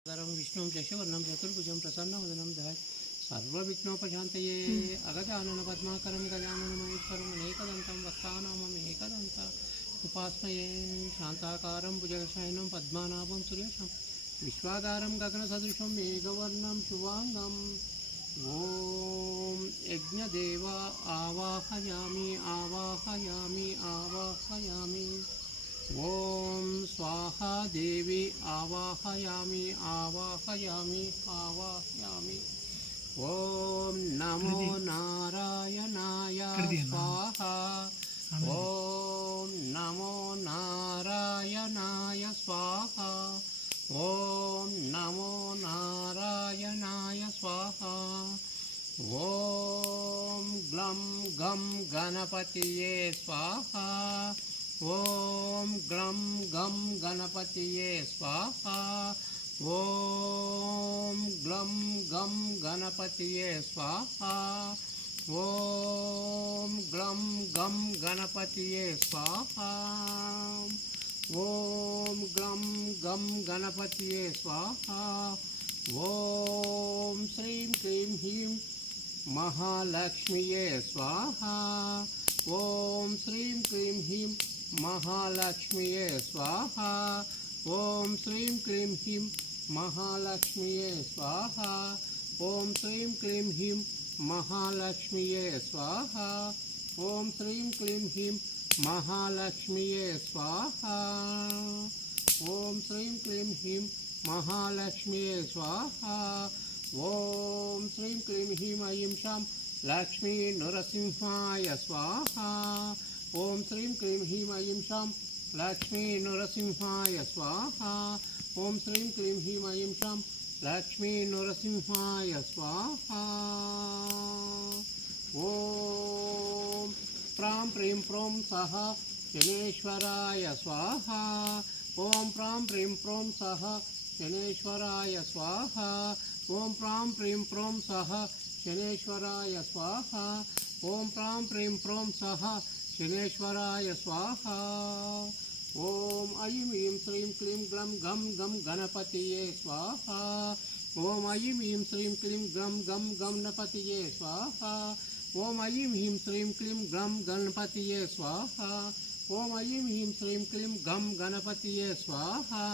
विष्णुं शशिवर्णं चतुर्भुजं प्रसन्नवदनं ध्यायेत् सर्वविघ्नोपशान्तये अगजानन पद्माकरं गजाननमहेश्वरम् अनेकदन्तं वक्तानाममेकदन्ता उपास्मये शान्ताकारं भुजगशयनं पद्मनाभं सुरेशं विश्वाधारं गगनसदृशं मेघवर्णं शुभाङ्गम् ॐ यज्ञदेवा आवाहयामि आवाहयामि आवाहयामि ओम स्वाहा देवी आवाहयामि आवाहयामि आवाहयामि ओम नमो नारायणाय स्वाहा ओम नमो नारायणाय स्वाहा ओम नमो नारायणाय स्वाहा ओम ग्लं गं गणपतिये स्वाहा ओम ग्लं गं गणपतिये स्वाहा ओम ग्लं गं गणपतिये स्वाहा ओम ग्लं गं गणपतिये स्वाहा ओम ग्लं गं गणपतिये स्वाहा ओम श्रीं क्लीं ह्रीं महालक्ष्मीये स्वाहा ओम श्रीं क्लीं ह्रीं महालक्ष्मीये स्वाहा ओम श्रीं क्लीं ह्रीं महालक्ष्मीये स्वाहा ओम श्रीं क्लीं ह्रीं महालक्ष्मीये स्वाहा ओम श्रीं क्लीं ह्रीं महालक्ष्मीये स्वाहा ओम श्रीं क्लीं ह्रीं महालक्ष्मीये स्वाहा ओम श्रीं क्लीं ह्रीं ऐं शां लक्ष्मी नृसिंहाय स्वाहा ओम श्रीं क्लीं ह्रीं ऐं शां लक्ष्मी नृसिंहाय स्वाहा ओम श्रीं क्लीं ह्रीं ऐं शां लक्ष्मी नृसिंहाय स्वाहा ओम प्रां प्रीं प्रों सः शनेश्वराय स्वाहा ओम प्रां प्रीं प्रों सः शनेश्वराय स्वाहा ओम प्रां प्रीं प्रों सः शनेश्वराय स्वाहा ओम प्रां प्रीं प्रों सः शनेश्वराय स्वाहा ओम ऐं ह्रीं श्रीं क्लीं ग्लं गं गं गणपतिये स्वाहा ओम ऐं ह्रीं श्रीं क्लीं ग्लं गं गणपतिये स्वाहा ओम ऐं ह्रीं श्रीं क्लीं ग्लं गणपतिये स्वाहा ओम ऐं ह्रीं श्रीं क्लीं गं गणपतिये स्वाहा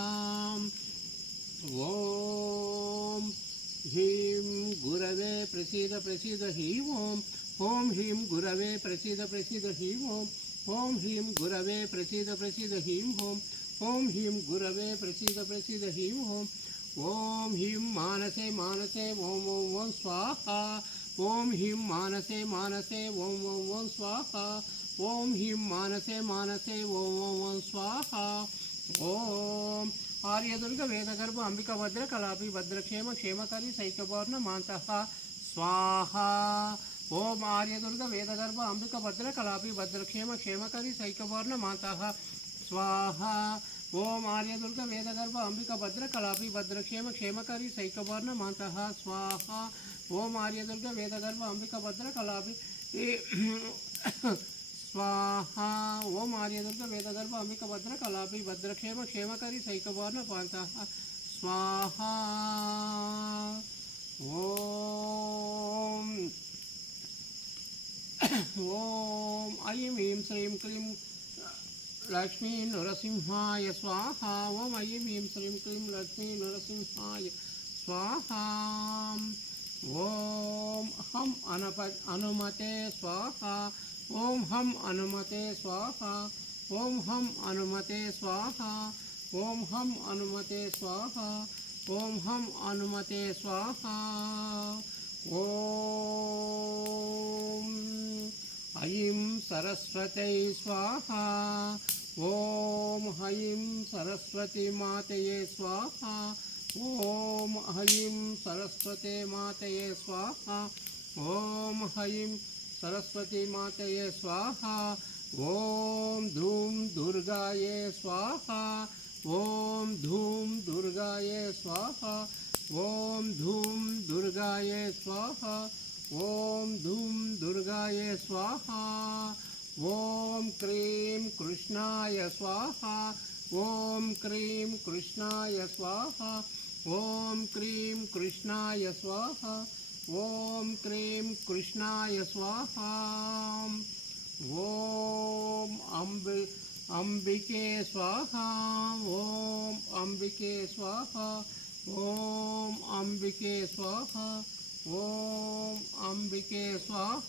ओम ह्रीं गुरवे प्रसीद प्रसीद ह्रीं ओम ह्रीं गुरवे प्रसीद प्रसीद ह्रीं ओम ह्रीं गुरवे प्रसीद प्रसीद ह्रीं ओम ह्रीं गुरवे प्रसीद प्रसीद ह्रीं ओम ह्रीं मानसे मानसे ओम ओम ओम स्वाहा ओम ह्रीं मानसे मानसे ओम ओम ओम स्वाहा ओम ह्रीं मानसे मानसे ओम ओम ओम स्वाहा ओम आर्यदुर्ग वेदगर्भ अंबिका भद्र कलापि भद्रक्षेम क्षेमकरी सैकवर्ण मान्तः स्वाहा ओम आर्यदुर्ग वेदगर्भ अंबिका भद्र कलापि भद्रक्षेम क्षेमकरी सैकवर्ण मातः स्वाहा ओम आर्यदुर्ग वेदगर्भ अंबिका भद्र कलापि भद्रक्षेम क्षेमकरी सैकवर्ण मातः स्वाहा ओम आर्यदुर्ग वेदगर्भ अंबिका भद्र कलापि स्वाहा ओम आर्यदुर्ग वेदगर्भ अंबिका भद्र कलापि भद्रक्षेम क्षेमकरी सैकवर्ण मातः स्वाहा ओम ओम ऐं ह्रीं श्रीं क्लीं लक्ष्मी नृसिंहाय स्वाहा ओम ऐं ह्रीं श्रीं क्लीं लक्ष्मी नृसिंहाय स्वाहा ओम हम अनुमते स्वाहा ओम हम अनुमते स्वाहा ओम हम अनुमते स्वाहा ओम हम अनुमते स्वाहा ओम हम अनुमते स्वाहा ओम ऐं सरस्वती स्वाहा ओम ऐं सरस्वती मातये स्वाहा ओम ऐं सरस्वती मातये स्वाहा ओम ऐं सरस्वती मातये स्वाहा ओम धूम दुर्गाये स्वाहा ओम धूम दुर्गाये स्वाहा ओम धूम दुर्गाये स्वाहा ओम धूम दुर्गाये स्वाहा ओम क्रीं कृष्णाय स्वाहा ओम क्रीं कृष्णाय स्वाहा ఓం క్రీం కృష్ణాయ స్వాహ. ఓం క్రీం కృష్ణాయ స్వాహ. ఓం అంబికే స్వాహ. ఓం అంబికే స్వాహ. ఓం అంబికే స్వాహ. ఓం అంబికే స్వాహ.